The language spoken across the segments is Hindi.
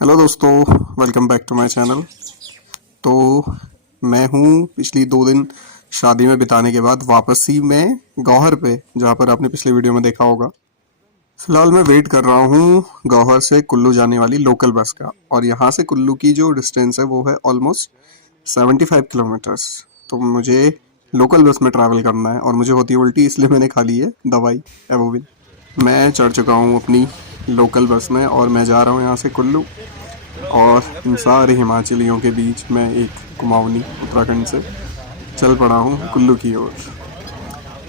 हेलो दोस्तों, welcome back to my channel. तो मैं हूँ पिछली 2 दिन शादी में बिताने के बाद वापस ही मैं गौहर पे, जहाँ पर आपने पिछले वीडियो में देखा होगा। फिलहाल मैं वेट कर रहा हूँ गौहर से कुल्लू जाने वाली लोकल बस का, और यहाँ से कुल्लू की जो डिस्टेंस है वो है ऑलमोस्ट 75 किलोमीटर्स। तो मुझे लोकल बस में ट्रैवल करना है और मुझे होती है उल्टी, इसलिए मैंने खा ली है दवाई एवोविन। मैं चढ़ चुका हूँ अपनी लोकल बस में और मैं जा रहा हूँ यहाँ से कुल्लू। और इन सारे हिमाचलियों के बीच मैं एक कुमाऊनी उत्तराखंड से चल पड़ा हूँ कुल्लू की ओर।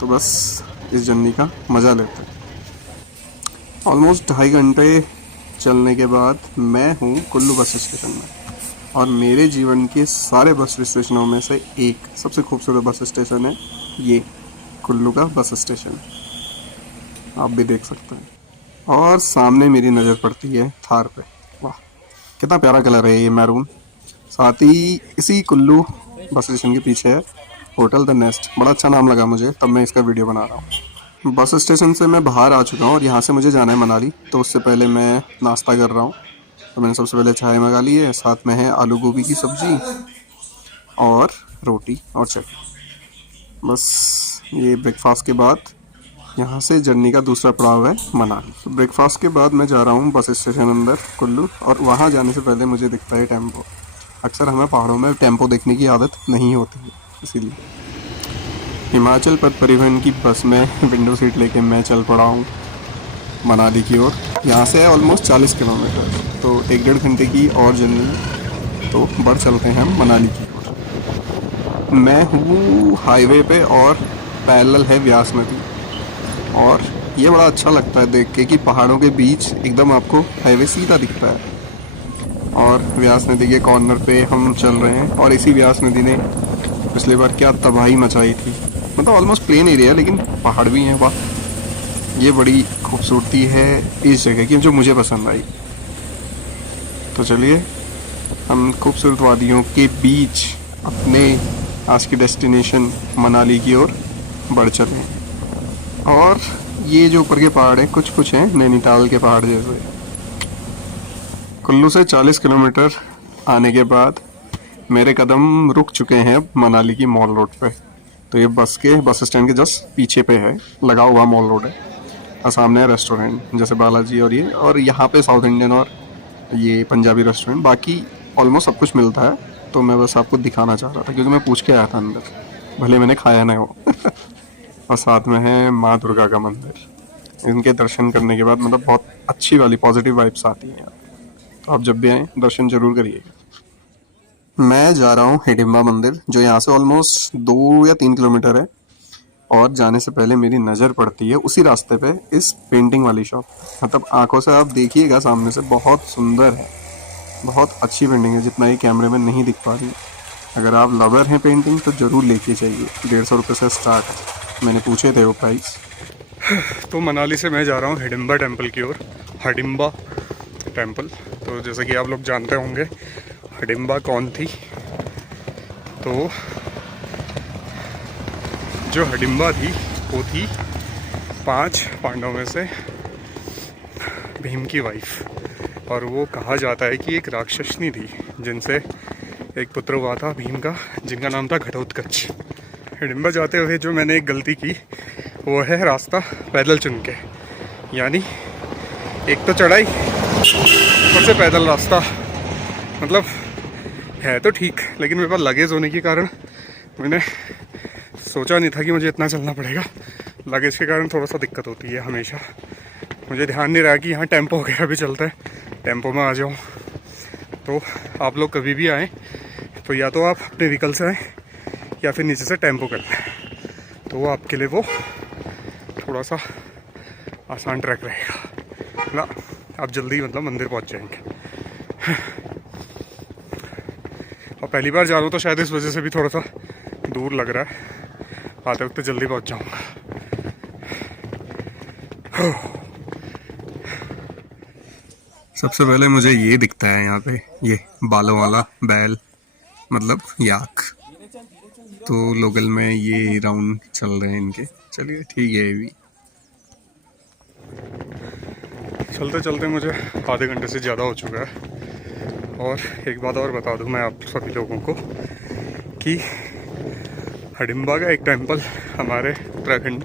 तो बस इस जर्नी का मज़ा लेते हैं। ऑलमोस्ट 2.5 घंटे चलने के बाद मैं हूँ कुल्लू बस स्टेशन में, और मेरे जीवन के सारे बस स्टेशनों में से एक सबसे खूबसूरत बस स्टेशन है ये कुल्लू का बस स्टेशन। आप भी देख सकते हैं। और सामने मेरी नज़र पड़ती है थार पे। वाह, कितना प्यारा कलर है ये मैरून। साथ ही इसी कुल्लू बस स्टेशन के पीछे है होटल द नेस्ट। बड़ा अच्छा नाम लगा मुझे, तब मैं इसका वीडियो बना रहा हूँ। बस स्टेशन से मैं बाहर आ चुका हूँ और यहाँ से मुझे जाना है मनाली। तो उससे पहले मैं नाश्ता कर रहा हूँ। तो मैंने सबसे पहले चाय मंगा ली है, साथ में है आलू गोभी की सब्जी और रोटी और चटनी। बस ये ब्रेकफास्ट के बाद यहाँ से जर्नी का दूसरा पड़ाव है मनाली। तो ब्रेकफास्ट के बाद मैं जा रहा हूँ बस स्टेशन अंदर कुल्लू, और वहाँ जाने से पहले मुझे दिखता है टेम्पो। अक्सर हमें पहाड़ों में टेम्पो देखने की आदत नहीं होती है, इसीलिए हिमाचल पथ परिवहन की बस में विंडो सीट लेके मैं चल पड़ा हूँ मनाली की ओर। यहाँ से है ऑलमोस्ट 40 किलोमीटर, तो 1-1.5 घंटे की और जर्नी। तो बढ़ चलते हैं हम मनाली की ओर। मैं हूँ हाईवे पे और पैरेलल है व्यास नदी। और ये बड़ा अच्छा लगता है देख के कि पहाड़ों के बीच एकदम आपको हाईवे सीधा दिखता है। और व्यास नदी के कॉर्नर पे हम चल रहे हैं, और इसी व्यास नदी ने पिछली बार क्या तबाही मचाई थी। मतलब ऑलमोस्ट प्लेन एरिया है लेकिन पहाड़ भी हैं। वाह, ये बड़ी खूबसूरती है इस जगह की जो मुझे पसंद आई। तो चलिए हम खूबसूरत वादियों के बीच अपने आज की डेस्टिनेशन मनाली की ओर बढ़ चले हैं। और ये जो ऊपर के पहाड़ हैं कुछ कुछ हैं नैनीताल के पहाड़ जैसे। कुल्लू से 40 किलोमीटर आने के बाद मेरे कदम रुक चुके हैं मनाली की मॉल रोड पे। तो ये बस स्टैंड के जस्ट पीछे पे है, लगा हुआ मॉल रोड है। और सामने है रेस्टोरेंट जैसे बालाजी और यहाँ पे साउथ इंडियन और ये पंजाबी रेस्टोरेंट। बाकी ऑलमोस्ट सब कुछ मिलता है। तो मैं बस आपको दिखाना चाह रहा था क्योंकि मैं पूछ के आया था अंदर, भले मैंने खाया ना हो। और साथ में है माँ दुर्गा का मंदिर। इनके दर्शन करने के बाद मतलब बहुत अच्छी वाली पॉजिटिव वाइब्स आती हैं। तो आप जब भी आएँ दर्शन जरूर करिएगा। मैं जा रहा हूँ हिडिंबा मंदिर, जो यहाँ से ऑलमोस्ट 2 या 3 किलोमीटर है। और जाने से पहले मेरी नज़र पड़ती है उसी रास्ते पे इस पेंटिंग वाली शॉप। मतलब आंखों से आप देखिएगा, सामने से बहुत सुंदर है, बहुत अच्छी पेंटिंग है, जितना ये कैमरे में नहीं दिख पा रही। अगर आप लवर हैं पेंटिंग तो ज़रूर लेके जाइए। 150 रुपये से स्टार्ट है, मैंने पूछे थे वो प्राइस। तो मनाली से मैं जा रहा हूँ हिडिंबा टेम्पल की ओर। हिडिंबा टेम्पल, तो जैसा कि आप लोग जानते होंगे हिडिंबा कौन थी। तो जो हिडिंबा थी वो थी 5 पांडवों में से भीम की वाइफ। और वो कहा जाता है कि एक राक्षसनी थी जिनसे एक पुत्र हुआ था भीम का, जिनका नाम था घटोत्कच। हिडिंबा जाते हुए जो मैंने एक गलती की वो है रास्ता पैदल चुन के। यानी एक तो चढ़ाई ऊपर से पैदल रास्ता। मतलब है तो ठीक, लेकिन मेरे पास लगेज होने के कारण मैंने सोचा नहीं था कि मुझे इतना चलना पड़ेगा। लगेज के कारण थोड़ा सा दिक्कत होती है हमेशा। मुझे ध्यान नहीं रहा कि यहाँ टेम्पो वगैरह भी चलता है, टेम्पो में आ जाऊँ। तो आप लोग कभी भी आएँ तो या तो आप अपने व्हीकल से आएँ या फिर नीचे से टेम्पो कर लें, तो वो आपके लिए वो थोड़ा सा आसान ट्रैक रहेगा ना। आप जल्दी मतलब मंदिर पहुँच जाएंगे। और पहली बार जा रहा हूँ तो शायद इस वजह से भी थोड़ा सा दूर लग रहा है। आते वक्त जल्दी पहुँच जाऊँगा। सबसे पहले मुझे ये दिखता है यहाँ पे, ये बालों वाला बैल, मतलब याक। तो लोकल में ये राउंड चल रहे हैं इनके। चलिए ठीक है। ये भी चलते चलते मुझे आधे घंटे से ज़्यादा हो चुका है। और एक बात और बता दूं मैं आप सभी लोगों को कि हिडिंबा का एक टेंपल हमारे उत्तराखंड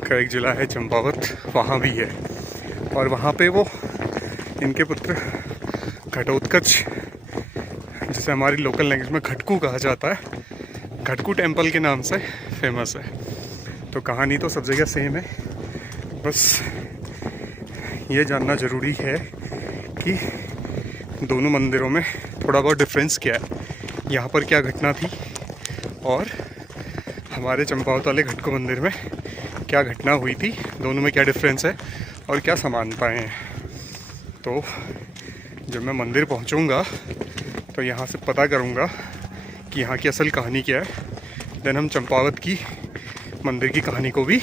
का एक ज़िला है चंपावत, वहाँ भी है। और वहाँ पे वो इनके पुत्र घटोत्कच, जिसे हमारी लोकल लैंग्वेज में घटकू कहा जाता है, घटकू टेंपल के नाम से फेमस है। तो कहानी तो सब जगह सेम है, बस ये जानना ज़रूरी है कि दोनों मंदिरों में थोड़ा बहुत डिफरेंस क्या है, यहाँ पर क्या घटना थी और हमारे चंपावत वाले घटको मंदिर में क्या घटना हुई थी, दोनों में क्या डिफरेंस है और क्या समानताएं हैं। तो जब मैं मंदिर पहुँचूँगा तो यहाँ से पता करूँगा कि यहाँ की असल कहानी क्या है। देन हम चंपावत की मंदिर की कहानी को भी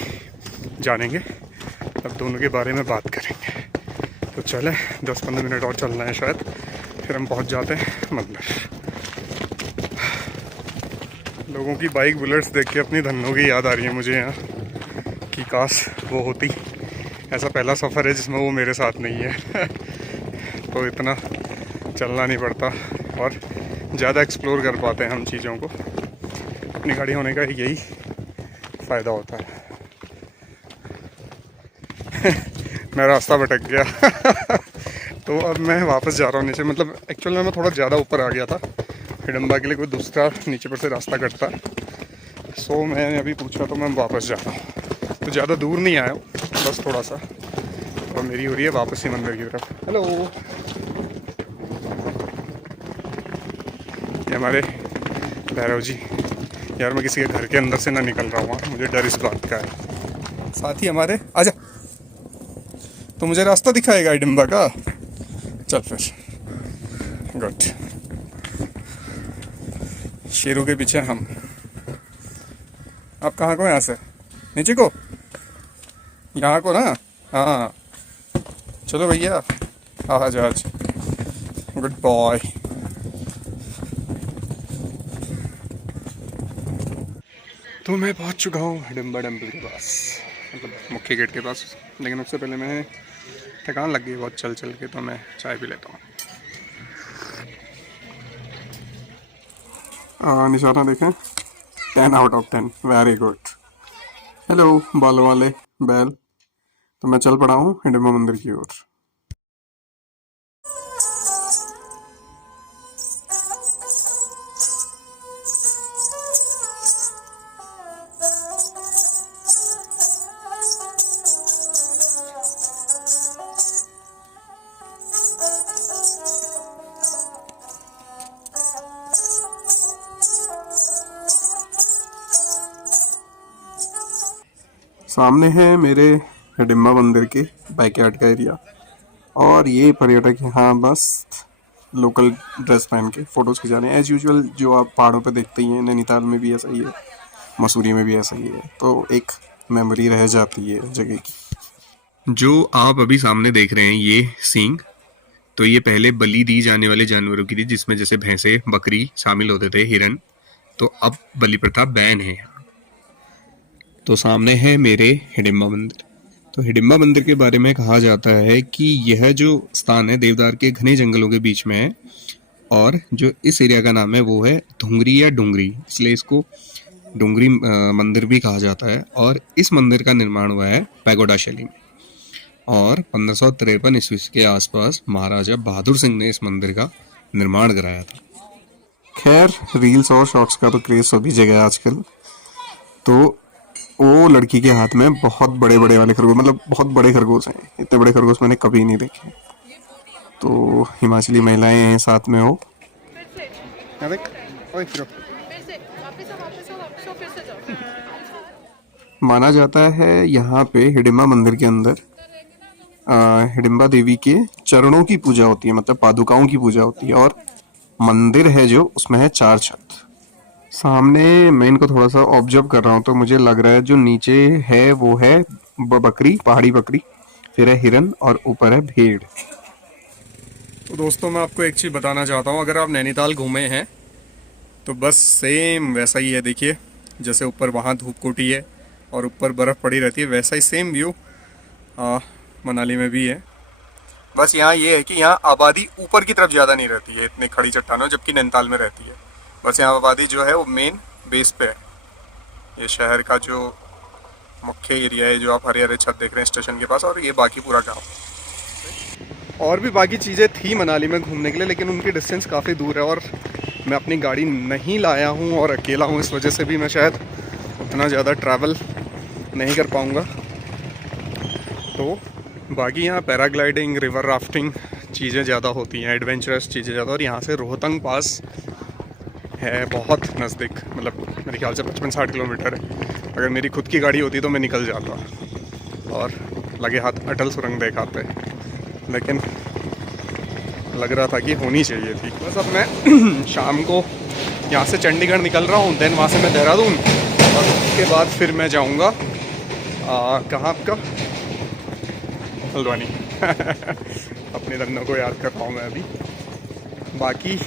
जानेंगे, अब दोनों के बारे में बात करेंगे। तो चलें, 10-15 मिनट और चलना है शायद, फिर हम पहुँच जाते हैं मंदिर। लोगों की बाइक बुलेट्स देख के अपनी धन्नों की याद आ रही है मुझे यहाँ, कि काश वो होती। ऐसा पहला सफ़र है जिसमें वो मेरे साथ नहीं है तो इतना चलना नहीं पड़ता और ज़्यादा एक्सप्लोर कर पाते हैं हम चीज़ों को। अपनी गाड़ी होने का यही फ़ायदा होता है मैं रास्ता भटक गया तो अब मैं वापस जा रहा हूँ नीचे। मतलब एक्चुअल में मैं थोड़ा ज़्यादा ऊपर आ गया था, हिडिंबा के लिए कोई दूसरा नीचे पर से रास्ता कटता। सो मैंने अभी पूछा तो मैं वापस जा रहा हूँ, तो ज़्यादा दूर नहीं आया हूँ, बस थोड़ा सा। और मेरी हो रही है वापसी मंदिर की तरफ। हेलो, ये हमारे भैरव जी। यार मैं किसी के घर के अंदर से ना निकल रहा हूँ, मुझे डर इस बात का है। साथ ही हमारे आजा, तो मुझे रास्ता दिखाएगा हिडिंबा का। चल फिर, गुड। शेरों के पीछे हम। आप कहाँ को? यहाँ से नीचे को, यहाँ को ना? हाँ चलो भैया, आज आज गुड बॉय। तो मैं पहुँच चुका हूँ हिडिंबा टेम्पल के पास, मतलब मुख्य गेट के पास। लेकिन उससे पहले मैं थकान लग गई बहुत चल चल के, तो मैं चाय पी लेता हूँ। निशाना देखें, 10/10, वेरी गुड। हेलो बालों वाले बैल। तो मैं चल पड़ा हूँ हिडिंबा मंदिर की ओर। सामने है मेरे हिडिंबा मंदिर के बैकयार्ड का एरिया, और ये पर्यटक यहाँ बस लोकल ड्रेस पहन के फ़ोटोज़ खिंचाने, एज़ यूजुअल जो आप पहाड़ों पे देखते ही हैं। नैनीताल में भी ऐसा ही है, मसूरी में भी ऐसा ही है, तो एक मेमोरी रह जाती है जगह की। जो आप अभी सामने देख रहे हैं ये सींग, तो ये पहले बलि दी जाने वाले जानवरों की थी, जिसमें जैसे भैंसे, बकरी शामिल होते थे, हिरन। तो अब बलि प्रथा बैन है। तो सामने है मेरे हिडिंबा मंदिर। तो हिडिंबा मंदिर के बारे में कहा जाता है कि यह जो स्थान है देवदार के घने जंगलों के बीच में है, और जो इस एरिया का नाम है वो है धुंगरी या डुंगरी, इसलिए इसको डुंगरी मंदिर भी कहा जाता है। और इस मंदिर का निर्माण हुआ है पैगोडा शैली में, और 1553 ईस्वी के आसपास महाराजा बहादुर सिंह ने इस मंदिर का निर्माण कराया था। खैर, रील्स और शॉर्ट्स का तो क्रेज सभी जगह है आजकल। तो वो लड़की के हाथ में बहुत बड़े बड़े वाले खरगोश, मतलब बहुत बड़े खरगोश हैं। इतने बड़े खरगोश मैंने कभी नहीं देखे। तो हिमाचली महिलाएं हैं साथ में। वो माना जाता है यहाँ पे हिडिंबा मंदिर के अंदर हिडिंबा देवी के चरणों की पूजा होती है, मतलब पादुकाओं की पूजा होती है। और मंदिर है जो, उसमें है 4 छत। सामने मैं इनको थोड़ा सा ऑब्जर्व कर रहा हूँ, तो मुझे लग रहा है जो नीचे है वो है बकरी, पहाड़ी बकरी, फिर है हिरन, और ऊपर है भेड़। तो दोस्तों मैं आपको एक चीज़ बताना चाहता हूँ, अगर आप नैनीताल घूमे हैं तो बस सेम वैसा ही है। देखिए, जैसे ऊपर वहाँ धूप कोटी है और ऊपर बर्फ़ पड़ी रहती है, वैसा ही सेम व्यू मनाली में भी है। बस यहाँ ये है कि यहाँ आबादी ऊपर की तरफ ज़्यादा नहीं रहती है इतनी खड़ी चट्टानों, जबकि नैनीताल में रहती है। बस यहाँ आबादी जो है वो मेन बेस पे है। ये शहर का जो मुख्य एरिया है, जो आप हरे हरे छत देख रहे हैं स्टेशन के पास, और ये बाकी पूरा गाँव। और भी बाकी चीज़ें थी मनाली में घूमने के लिए, लेकिन उनकी डिस्टेंस काफ़ी दूर है और मैं अपनी गाड़ी नहीं लाया हूँ और अकेला हूँ, इस वजह से भी मैं शायद उतना ज़्यादा ट्रैवल नहीं कर पाऊँगा। तो बाकी यहाँ पैराग्लाइडिंग, रिवर राफ्टिंग चीज़ें ज़्यादा होती हैं, एडवेंचरस चीज़ें ज़्यादा। और यहाँ से रोहतंग पास है बहुत नज़दीक, मतलब मेरे ख्याल से 55-60 किलोमीटर है। अगर मेरी खुद की गाड़ी होती तो मैं निकल जाता और लगे हाथ अटल सुरंग देखाते, लेकिन लग रहा था कि होनी चाहिए थी। बस अब मैं शाम को यहाँ से चंडीगढ़ निकल रहा हूँ, देन वहाँ से मैं देहरादून, और उसके बाद फिर मैं जाऊँगा कहाँ आपका हल्द्वानी। अपने धंधों को याद कर रहा हूँ मैं अभी। बाकी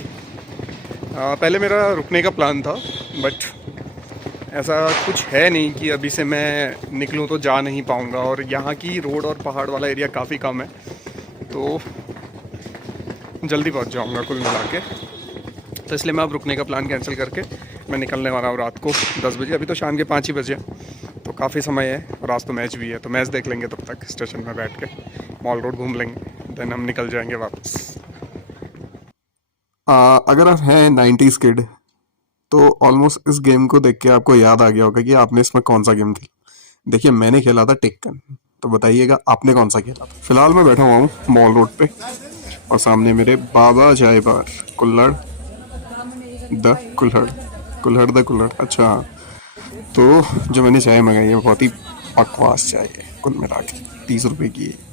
पहले मेरा रुकने का प्लान था, बट ऐसा कुछ है नहीं कि अभी से मैं निकलूँ तो जा नहीं पाऊँगा। और यहाँ की रोड और पहाड़ वाला एरिया काफ़ी कम है, तो जल्दी पहुँच जाऊँगा कुल मिला के। तो इसलिए मैं अब रुकने का प्लान कैंसिल करके मैं निकलने वाला हूँ रात को 10 बजे। अभी तो शाम के 5 ही बजे, तो काफ़ी समय है और आज तो मैच भी है, तो मैच देख लेंगे तब तक स्टेशन में बैठ के, मॉल रोड घूम लेंगे, देन हम निकल जाएंगे वापस। अगर आप हैं 90s किड तो ऑलमोस्ट इस गेम को देख के आपको याद आ गया होगा कि आपने इसमें कौन सा गेम खेला। देखिए, मैंने खेला था टेक्कन, तो बताइएगा आपने कौन सा खेला था। फिलहाल मैं बैठा हुआ हूँ मॉल रोड पे और सामने मेरे बाबा चाय बार, कुल्हड़ द कुल्हड़, कुल्हड़ द कुल्हड़। अच्छा हाँ, तो जो मैंने चाय मंगाई है बहुत ही बकवास चाय है, कुल मिला के 30 रुपए की है।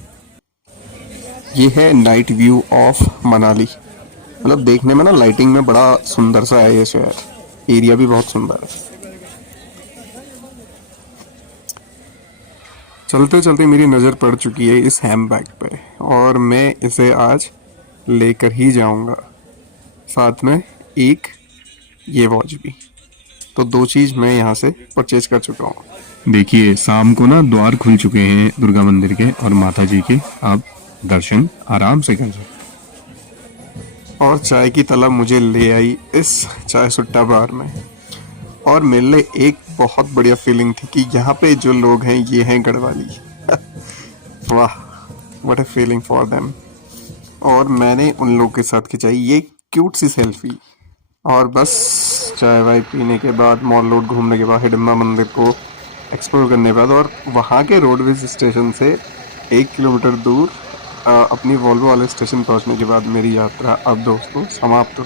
ये है नाइट व्यू ऑफ मनाली। मतलब देखने में ना लाइटिंग में बड़ा सुंदर सा है ये शहर, एरिया भी बहुत सुंदर है। चलते चलते मेरी नज़र पड़ चुकी है इस हैंडबैग पे और मैं इसे आज लेकर ही जाऊंगा, साथ में एक ये वॉच भी। तो 2 चीज़ मैं यहाँ से परचेज कर चुका हूँ। देखिए, शाम को ना द्वार खुल चुके हैं दुर्गा मंदिर के और माता जी के, आप दर्शन आराम से कर सकते। और चाय की तलब मुझे ले आई इस चाय सुट्टा बार में, और मेरे लिए एक बहुत बढ़िया फीलिंग थी कि यहाँ पे जो लोग हैं ये हैं गढ़वाली। वाह, what a feeling for them. और मैंने उन लोगों के साथ खिंचाई ये क्यूट सी सेल्फी। और बस चाय वाय पीने के बाद, मॉल रोड घूमने के बाद, हिडिंबा मंदिर को एक्सप्लोर करने के बाद और वहाँ के रोडवेज स्टेशन से 1 किलोमीटर दूर अपनी वॉल्वो वाले स्टेशन पहुँचने के बाद मेरी यात्रा अब दोस्तों समाप्त हो।